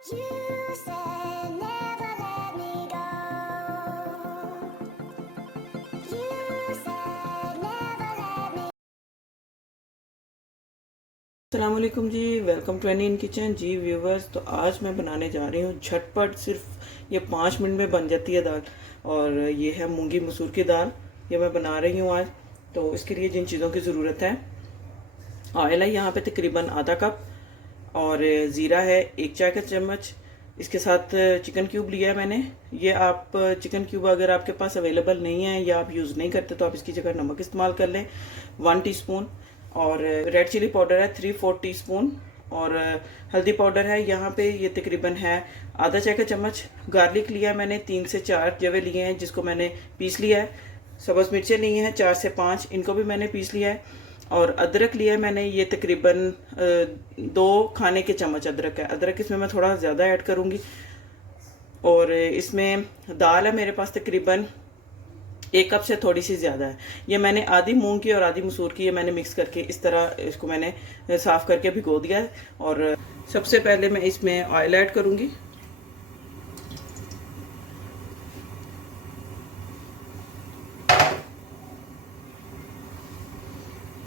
You said never let me go. You said never let me. अस्सलामुअलैकुम जी, welcome to Annie in kitchen जी viewers. तो आज मैं बनाने जा रही हूँ झटपट, सिर्फ ये 5 मिनट में बन जाती है दाल। और ये है मूंगी मसूर की दाल, ये मैं बना रही हूँ आज। तो इसके लिए जिन चीज़ों की ज़रूरत है, ऑयल है यहाँ पे तकरीबन आधा कप, और ज़ीरा है 1 चाय का चम्मच। इसके साथ चिकन क्यूब लिया है मैंने। ये आप चिकन क्यूब अगर आपके पास अवेलेबल नहीं है या आप यूज़ नहीं करते तो आप इसकी जगह नमक इस्तेमाल कर लें, 1 टीस्पून। और रेड चिली पाउडर है 3/4 टीस्पून। और हल्दी पाउडर है यहाँ पे, ये तकरीबन है आधा चाय का चम्मच। गार्लिक लिया है मैंने 3 से 4 जवे लिए हैं, जिसको मैंने पीस लिया है। सब्ज़ मिर्चें ली हैं 4 से 5, इनको भी मैंने पीस लिया है। और अदरक लिया है मैंने, ये तकरीबन 2 खाने के चम्मच अदरक है। अदरक इसमें मैं थोड़ा ज़्यादा ऐड करूँगी। और इसमें दाल है मेरे पास तकरीबन 1 कप से थोड़ी सी ज़्यादा है। ये मैंने आधी मूंग की और आधी मसूर की, ये मैंने मिक्स करके इस तरह इसको मैंने साफ़ करके भिगो दिया है। और सबसे पहले मैं इसमें ऑयल ऐड करूँगी।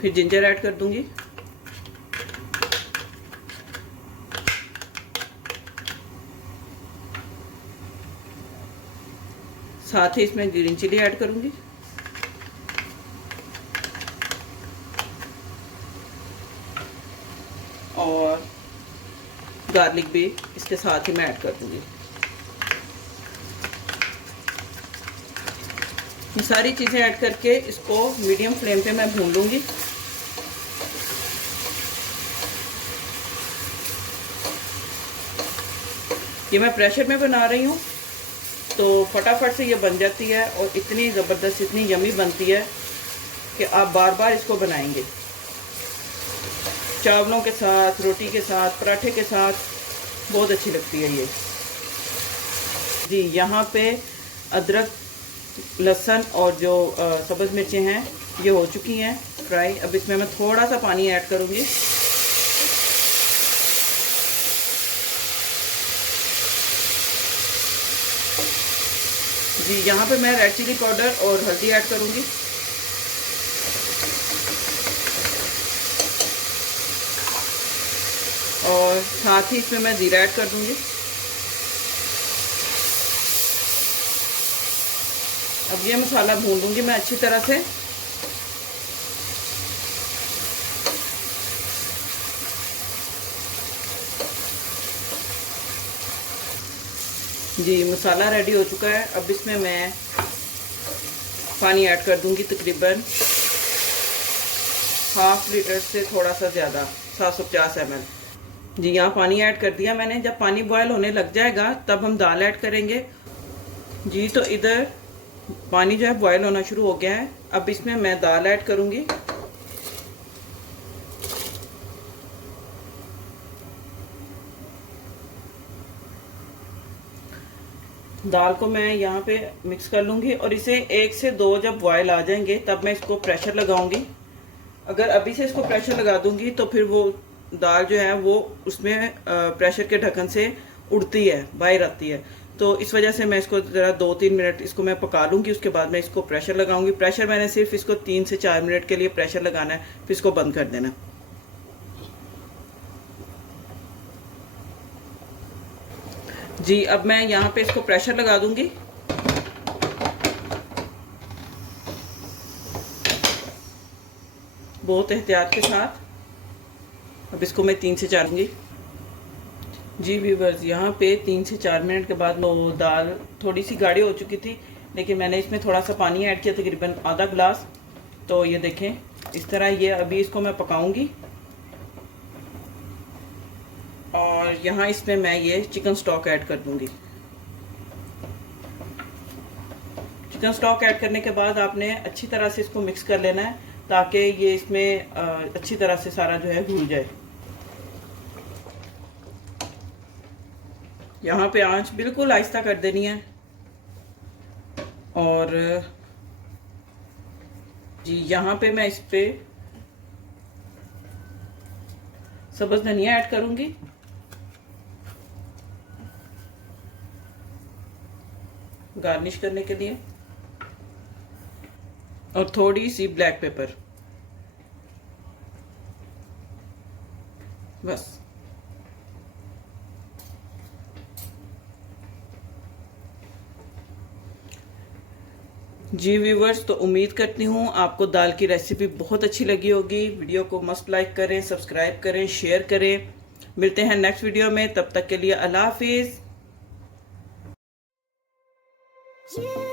फिर जिंजर ऐड कर दूँगी। साथ ही इसमें ग्रीन चिली ऐड करूँगी। और गार्लिक भी इसके साथ ही मैं ऐड कर दूँगी। ये सारी चीज़ें ऐड करके इसको मीडियम फ्लेम पे मैं भून लूँगी। ये मैं प्रेशर में बना रही हूँ, तो फटाफट से ये बन जाती है और इतनी ज़बरदस्त, इतनी यमी बनती है कि आप बार बार इसको बनाएंगे। चावलों के साथ, रोटी के साथ, पराठे के साथ बहुत अच्छी लगती है ये जी। यहाँ पे अदरक, लहसुन और जो सब्ज़ मिर्चें हैं ये हो चुकी हैं फ्राई। अब इसमें मैं थोड़ा सा पानी ऐड करूँगी। जी, यहाँ पे मैं रेड चिली पाउडर और हल्दी ऐड करूँगी। और साथ ही इसमें मैं ज़ीरा ऐड कर दूँगी। अब ये मसाला भून लूँगी मैं अच्छी तरह से। जी, मसाला रेडी हो चुका है। अब इसमें मैं पानी ऐड कर दूँगी, तकरीबन ½ लीटर से थोड़ा सा ज़्यादा, 750 ml। जी, यहाँ पानी ऐड कर दिया मैंने। जब पानी बॉयल होने लग जाएगा तब हम दाल ऐड करेंगे। जी, तो इधर पानी जो है बॉयल होना शुरू हो गया है। अब इसमें मैं दाल ऐड करूँगी। दाल को मैं यहाँ पे मिक्स कर लूँगी और इसे 1 से 2 जब बॉयल आ जाएंगे तब मैं इसको प्रेशर लगाऊंगी। अगर अभी से इसको प्रेशर लगा दूंगी तो फिर वो दाल जो है वो उसमें प्रेशर के ढक्कन से उड़ती है, बाहर आती है। तो इस वजह से मैं इसको ज़रा 2-3 मिनट इसको मैं पका लूँगी। उसके बाद मैं इसको प्रेशर लगाऊंगी। प्रेशर मैंने सिर्फ इसको 3 से 4 मिनट के लिए प्रेशर लगाना है, फिर इसको बंद कर देना। जी, अब मैं यहाँ पे इसको प्रेशर लगा दूंगी। बहुत एहतियात के साथ। अब इसको मैं 3 से 4 दूंगी। जी व्यूवर्स, यहाँ पे 3 से 4 मिनट के बाद वो दाल थोड़ी सी गाढ़ी हो चुकी थी, लेकिन मैंने इसमें थोड़ा सा पानी ऐड किया, तकरीबन आधा गिलास। तो ये देखें इस तरह। ये अभी इसको मैं पकाऊंगी। और यहाँ इसमें मैं ये चिकन स्टॉक ऐड कर दूंगी। चिकन स्टॉक ऐड करने के बाद आपने अच्छी तरह से इसको मिक्स कर लेना है, ताकि ये इसमें अच्छी तरह से सारा जो है घुल जाए। यहाँ पे आंच बिल्कुल आहिस्ता कर देनी है। और जी, यहाँ पे मैं इस पे सब्ज़ धनिया ऐड करूँगी। गार्निश करने के लिए, और थोड़ी सी ब्लैक पेपर, बस। जी व्यूवर्स, तो उम्मीद करती हूँ आपको दाल की रेसिपी बहुत अच्छी लगी होगी। वीडियो को मस्ट लाइक करें, सब्सक्राइब करें, शेयर करें। मिलते हैं नेक्स्ट वीडियो में, तब तक के लिए अल्लाह हाफिज़। You